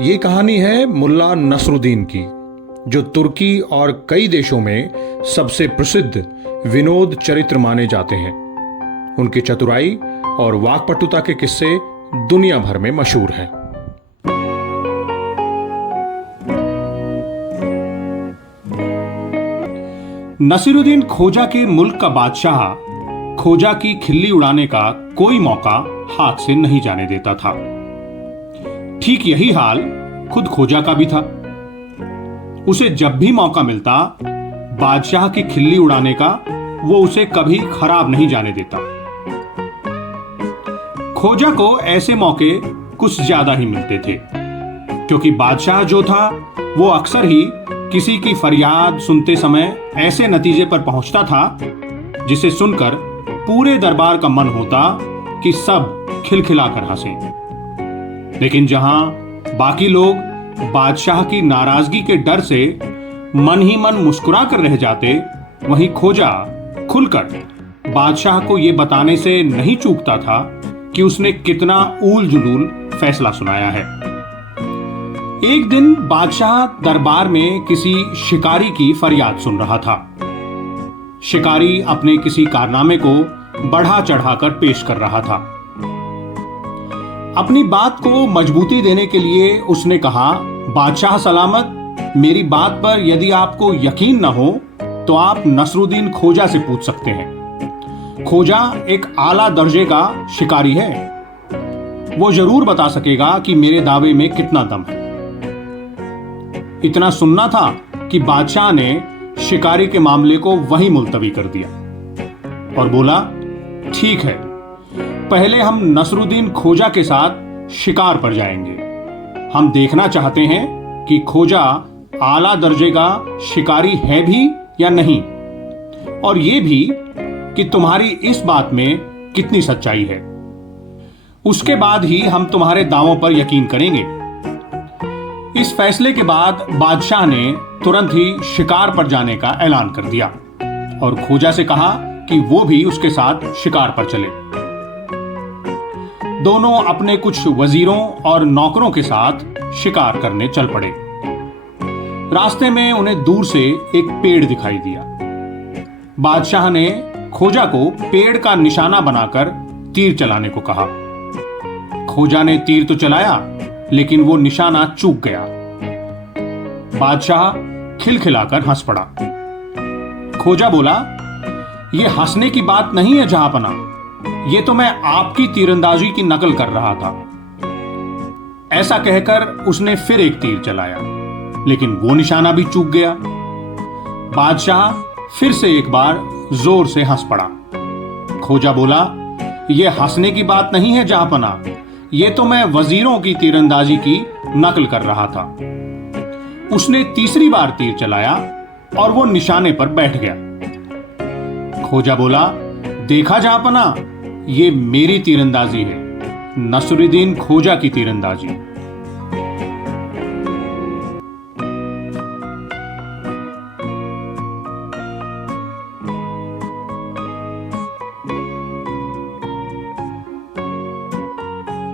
ये कहानी है मुल्ला नसरुद्दीन की, जो तुर्की और कई देशों में सबसे प्रसिद्ध विनोद चरित्र माने जाते हैं। उनकी चतुराई और वाक्पटुता के किस्से दुनिया भर में मशहूर हैं। नसीरुद्दीन खोजा के मुल्क का बादशाह खोजा की खिल्ली उड़ाने का कोई मौका हाथ से नहीं जाने देता था। ठीक यही हाल खुद खोजा का भी था। उसे जब भी मौका मिलता बादशाह की खिल्ली उड़ाने का, वो उसे कभी खराब नहीं जाने देता। खोजा को ऐसे मौके कुछ ज्यादा ही मिलते थे, क्योंकि बादशाह जो था वो अक्सर ही किसी की फरियाद सुनते समय ऐसे नतीजे पर पहुंचता था जिसे सुनकर पूरे दरबार का मन होता कि सब खिलखिलाकर हंसें। लेकिन जहां बाकी लोग बादशाह की नाराजगी के डर से मन ही मन मुस्कुरा कर रह जाते, वहीं खोजा खुलकर बादशाह को यह बताने से नहीं चूकता था कि उसने कितना ऊल जुलूल फैसला सुनाया है। एक दिन बादशाह दरबार में किसी शिकारी की फरियाद सुन रहा था। शिकारी अपने किसी कारनामे को बढ़ा चढ़ाकर पेश कर रहा था। अपनी बात को मजबूती देने के लिए उसने कहा, बादशाह सलामत, मेरी बात पर यदि आपको यकीन न हो तो आप नसरुद्दीन खोजा से पूछ सकते हैं। खोजा एक आला दर्जे का शिकारी है। वो जरूर बता सकेगा कि मेरे दावे में कितना दम है। इतना सुनना था कि बादशाह ने शिकारी के मामले को वहीं मुलतवी कर दिया और बोला, ठीक है, पहले हम नसरुद्दीन खोजा के साथ शिकार पर जाएंगे। हम देखना चाहते हैं कि खोजा आला दर्जे का शिकारी है भी या नहीं, और यह भी कि तुम्हारी इस बात में कितनी सच्चाई है। उसके बाद ही हम तुम्हारे दावों पर यकीन करेंगे। इस फैसले के बाद बादशाह ने तुरंत ही शिकार पर जाने का ऐलान कर दिया और खोजा से कहा कि वो भी उसके साथ शिकार पर चले। दोनों अपने कुछ वजीरों और नौकरों के साथ शिकार करने चल पड़े। रास्ते में उन्हें दूर से एक पेड़ दिखाई दिया। बादशाह ने खोजा को पेड़ का निशाना बनाकर तीर चलाने को कहा। खोजा ने तीर तो चलाया, लेकिन वो निशाना चूक गया। बादशाह खिलखिलाकर हंस पड़ा। खोजा बोला, यह हंसने की बात नहीं है जहांपना, ये तो मैं आपकी तीरंदाजी की नकल कर रहा था। ऐसा कहकर उसने फिर एक तीर चलाया, लेकिन वो निशाना भी चूक गया। बादशाह फिर से एक बार जोर से हंस पड़ा। खोजा बोला, यह हंसने की बात नहीं है जहांपना, ये तो मैं वजीरों की तीरंदाजी की नकल कर रहा था। उसने तीसरी बार तीर चलाया और वो निशाने पर बैठ गया। खोजा बोला, देखा जहांपना, ये मेरी तीरंदाजी है, नसरुद्दीन खोजा की तीरंदाजी।